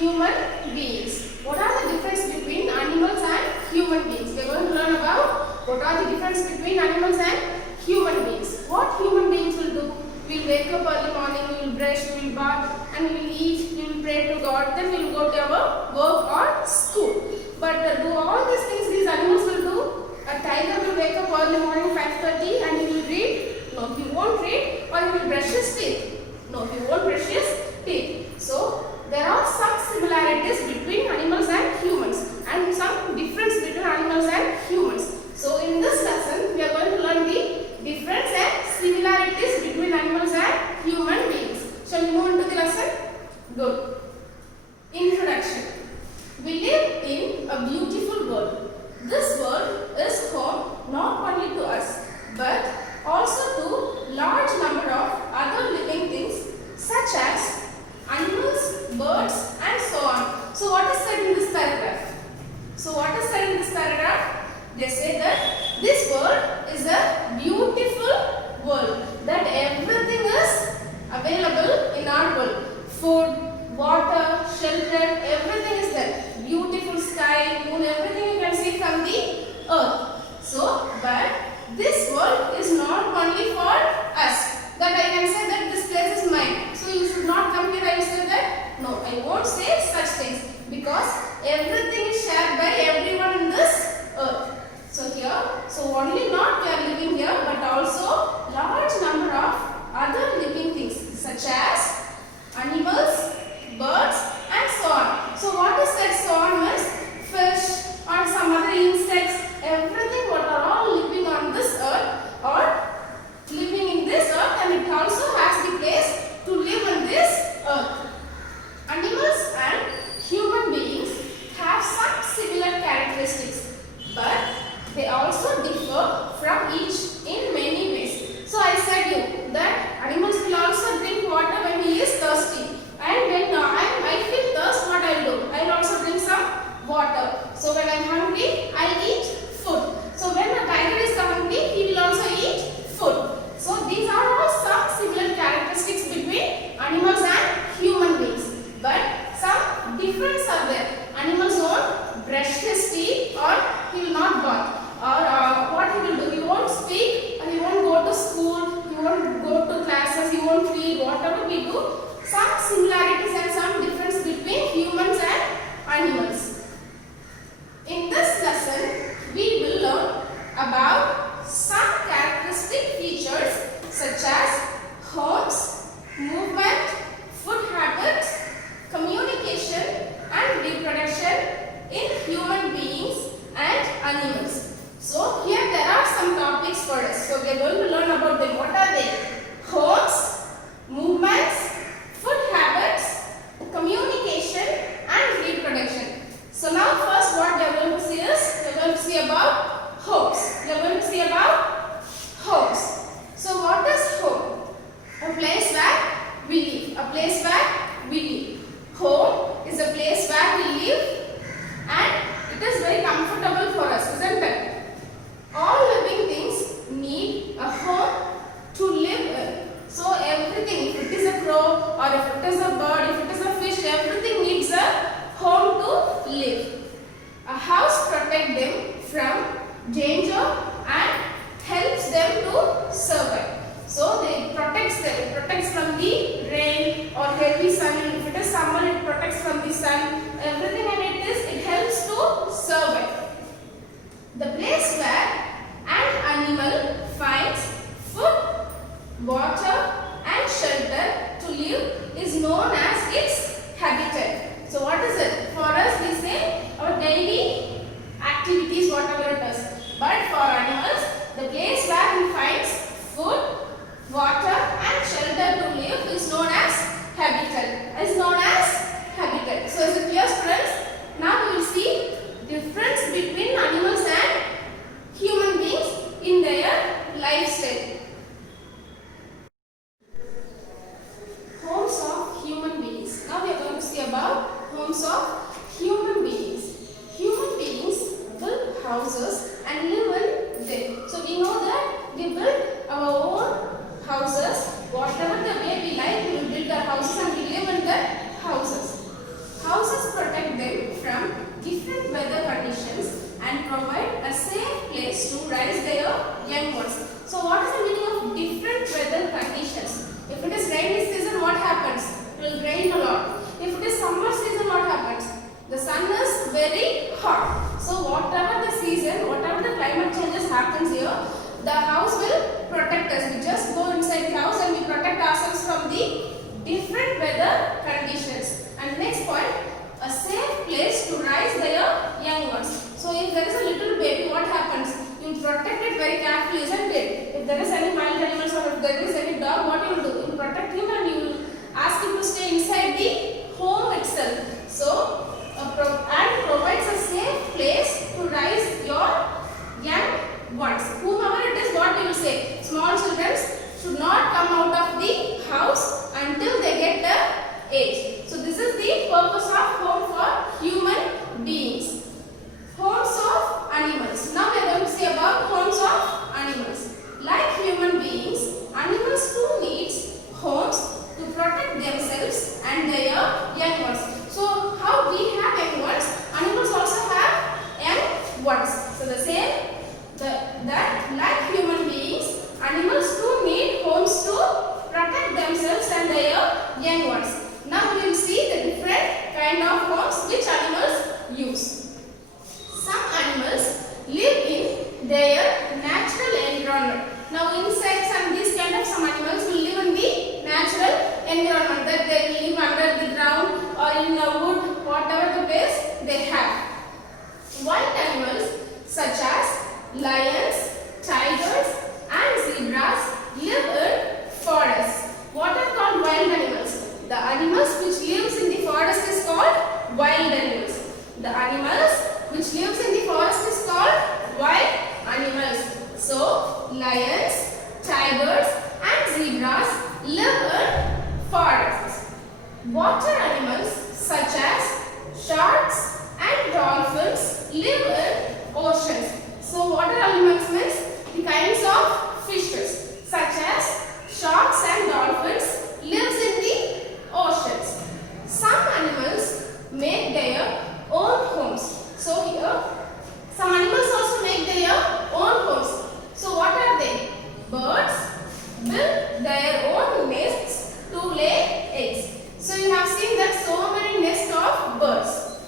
human beings. What are the difference between animals and human beings? We are going to learn about what are the difference between animals and human beings. What human beings will do? We will wake up early morning, we will brush, we will bath, and we will eat, we will pray to God, then we will go to our work or school. But do all these things these animals will do? A tiger will wake up early morning 5:30 and he will read? No, he won't read. Or he will brush his teeth? No, he won't brush his teeth. So there are some similarities between animals and humans and some difference between animals and humans. So in this lesson we are going to learn the difference and similarities between animals and human beings. Shall we move into the lesson? Good. Introduction. We live in a beautiful world. This world is home not only to us but also to large number of other living things such as animals, birds and so on. So what is said in this paragraph? They say that this world is a beautiful world, that everything is available in our world. Food, water, shelter, everything is there. Beautiful sky, moon, everything you can see from the earth. So, but this world is not only for us. That I can say that this place is mine. So you should not come here and say that. No, I won't say such things because everything is shared by everyone in this earth. So only not we are living here, but also large number of other living things such as animals, birds and so on. So what is that so on is fish or some other insects, everything what are all living on this earth or living in this earth, and it also has the place to live in this earth. Animals and human beings have some similar characteristics, but they also differ from each in many ways. So I said you that animals will also drink water when he is thirsty, and when I feel thirst, what I will do? I will also drink some water. So when I am hungry, I eat food. So when a tiger is hungry, he will also eat food. So these are all some similar characteristics between animals and human beings. But some difference are there. Animals won't brush his teeth or he will not bath. Or what he will do? He won't speak, or he won't go to school, he won't go to classes, he won't read, whatever we do. Some similarities and some difference between humans and animals. In this lesson, we will learn about some characteristic features such as homes, movement, food habits, communication and reproduction in human beings and animals. So here there are some topics for us. So we are going to learn about them. What are they? Homes, movements, food habits, communication and reproduction. So now first what we are going to see is, we are going to see about homes. We are going to see about homes. So what is home? A place where we live. A place where we live. Home is a place where we live and it is very comfortable for us, isn't it? All living things need a home to live in. So everything, if it is a crow or if it is a bird, if it is a fish, everything needs a home to live. A house protects them from danger and helps them to survive. So it protects them. It protects from the rain or heavy sun. If it is summer, it protects from the sun. Everything in it helps to survive. The place where an animal finds food, water and shelter to live is known as its habitat. So what is it? For us we say our daily activities, whatever it is. But for animals, the place where he finds food, young ones. So what is the meaning of different weather conditions? If it is rainy season, what happens? It will rain a lot. If it is summer season, what happens? The sun is very hot. So whatever the season, whatever the climate changes happens here, the house will protect us. We just go inside the house and we protect ourselves from the different weather conditions. And next point, a safe place to raise their young ones. So if there is a little baby, what happens? You protect it very carefully, isn't it? If there is any wild animals or if there is any dog, what you will do? You protect him and you will ask him to stay inside the home itself. So and provides a safe place to raise your young ones. Whomever it is, what we will say? Small children should not come out of the house until they get the age. So this is the purpose of home for human beings. Homes of animals. Now we are going to see about homes of animals. Like human beings, animals too need homes to protect themselves and their young ones. So how we have young ones, animals also have young ones. So the same that like human beings, animals too need homes to protect themselves and their young ones. Now we will see the different kind of homes which animals use. Some animals live in their natural environment. Now insects and these kind of some animals will live in the natural environment, that they will live under the ground or in the wood, whatever the place they have. Wild animals such as lions, tigers and zebras live in forests. What are called wild animals? The animals which lives in the forest is called wild animals. The animals which lives in the forest is called wild animals. So lions, tigers and zebras live in forests. Water animals such as sharks and dolphins live in oceans. So water animals means the kinds of fishes such as sharks and dolphins lives in the oceans. Some animals make their own homes. So here some animals also make their own homes. So what are they? Birds build their own nests to lay eggs. So you have seen that so many nests of birds.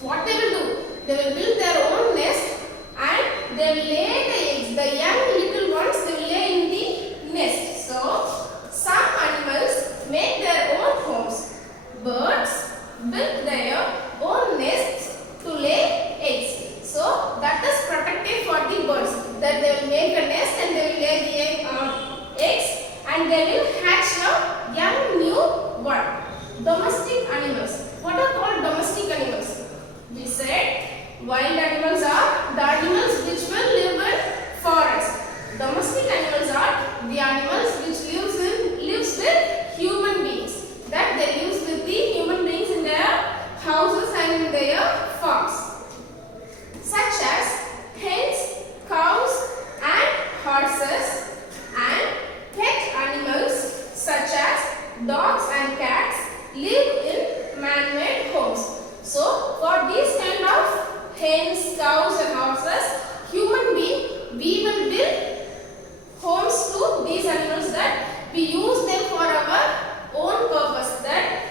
What they will do? They will build their own nest and they will lay the eggs. The young little ones, they will lay in the nest. So some animals make their own homes. Birds build their own nests to lay eggs. So that is protective for the birds, that they will make a nest and they will lay the eggs and they will hatch a young new one. Domestic animals. What are called domestic animals? We said wild animals are the animals which will live in forest. Domestic animals are the animals which lives with human beings. That they live with the human beings in their houses and in their farms. Such as hens, cows and horses, and pet animals such as dogs and cats live in man-made homes. So for these kind of hens, cows and horses, human being, we will build homes to these animals, that we use them for our own purpose. That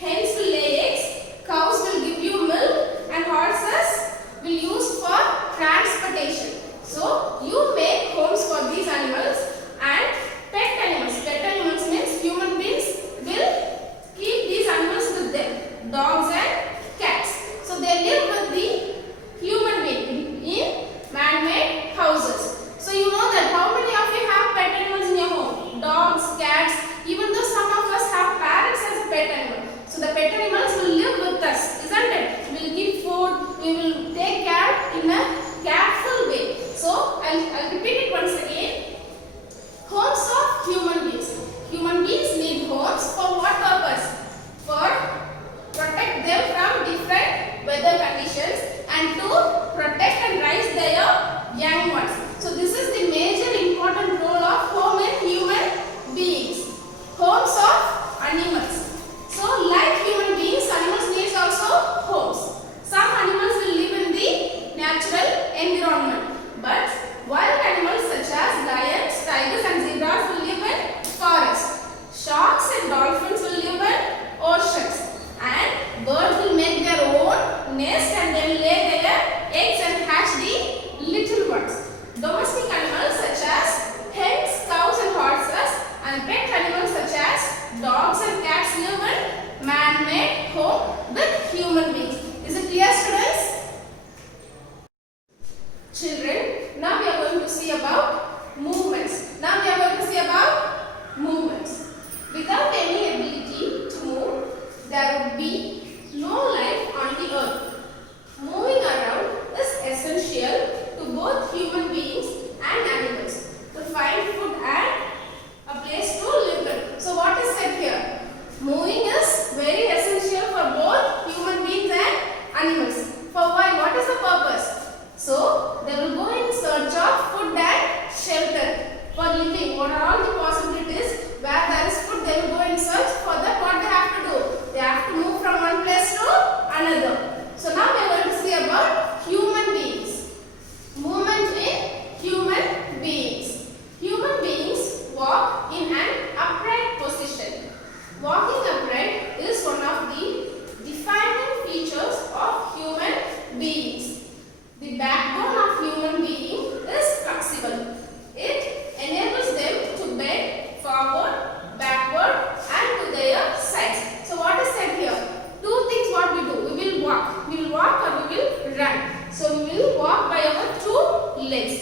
hens will lay eggs, cows will give you milk and horses will use for transportation. So you make homes for these animals. And pet animals. Pet animals means human beings will keep these animals with them. Dogs and cats. So they live with the human being in man-made houses.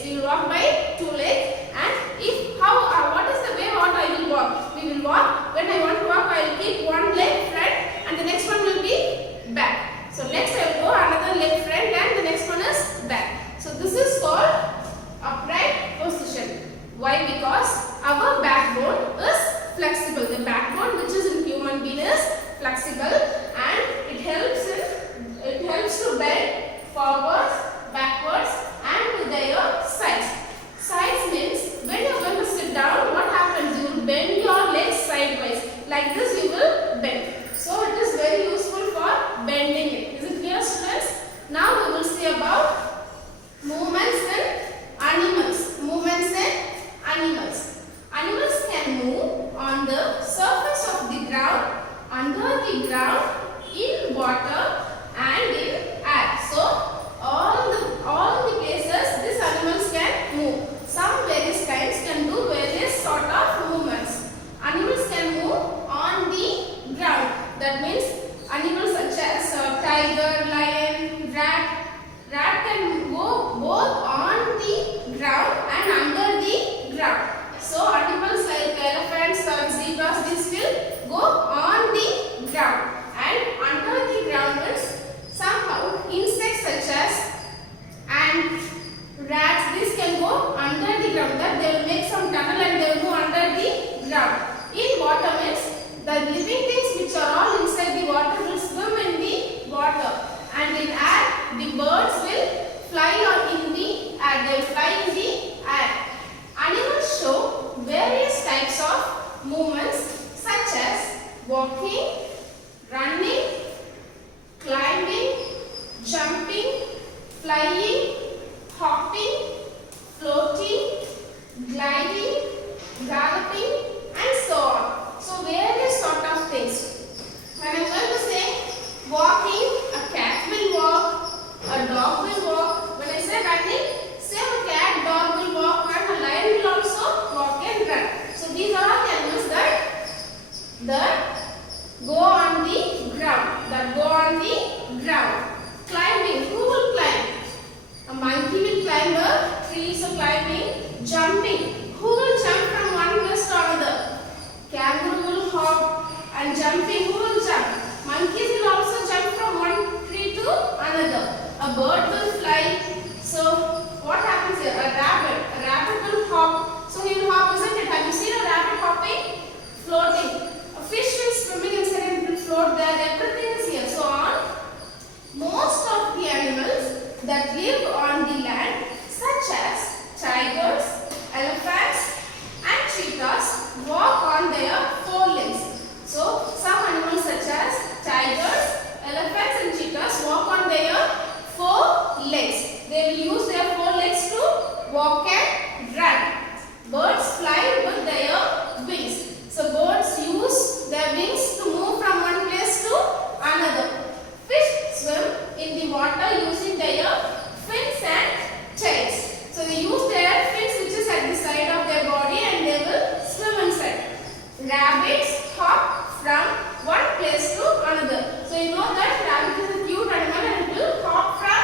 We will walk by 2 legs. And if what is the way what I will walk? We will walk. When I want to walk, I will keep one leg front and the next one will be back. So next I will go another leg front and the next one is back. So this is called upright position. Why? Because our backbone is flexible. The backbone which is in human being is flexible and it helps to bend forwards, backwards and to their sides. Sides means when you are going to sit down, what happens? You will bend your legs sideways. Like this you will bend. So it is very useful for bending it. Is it clear, students? Now we will see about movements in animals. Movements in animals. Animals can move on the surface of the ground, under the ground, in water and in air. So all the places these animals can move. Some various kinds can do various sort of movements. Animals can move on the ground. That means animals such as tiger, lion, rat. Rat can go both on the ground and under the ground. So animals like elephants or zebras, this will go on the ground. And under the ground means somehow insects such as ants, rats, this can go under the ground. That they will make some tunnel and they will go under the ground. In water means the living things which are all inside the water will swim in the water. And in air, the birds will fly in the air. They will fly in the air. Animals show various types of movements such as walking, running, climbing, jumping, flying, hopping, floating, gliding, galloping and so on. So various sort of things. When I am going to say walking, a cat will walk, a dog will walk. When I say running, same a cat, dog will walk and a lion will also walk and run. So these are all the animals that go on the ground. Climbing, who will climb? A monkey will climb a tree, so climbing. Jumping, who will jump from one place to another? Kangaroo will hop. And jumping, who will jump? Monkeys will also jump from one tree to another. A bird will fly. So what happens here? A rabbit will hop. So he will hop, isn't it? Have you seen a rabbit hopping? Floating. A fish will swimming inside and it will float there. Everything is here. So on most of the animals that live on the land, such as tigers, elephants and cheetahs, walk on their four legs. So some animals such as tigers, elephants and cheetahs walk on their four legs. They will use their four legs to walk and run. Birds fly with their wings. So birds use their wings to move from one place to another. Fish swim in the water using their fins and tails. So they use their fins which is at the side of their body and they will swim inside. Rabbits hop from one place to another. So you know that rabbit is a cute animal and it will hop from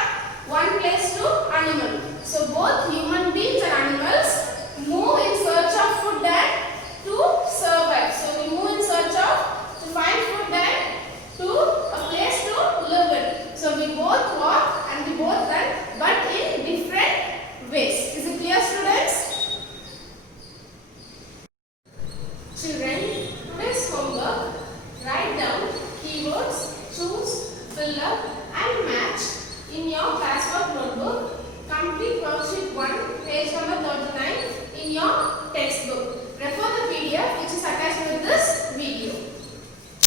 one place to animal. So both human beings and animals move in search of food and to survive. So we move in search of to find food and to a place to live in. So we both walk and we both run, but in different ways. Is it clear, students? Children,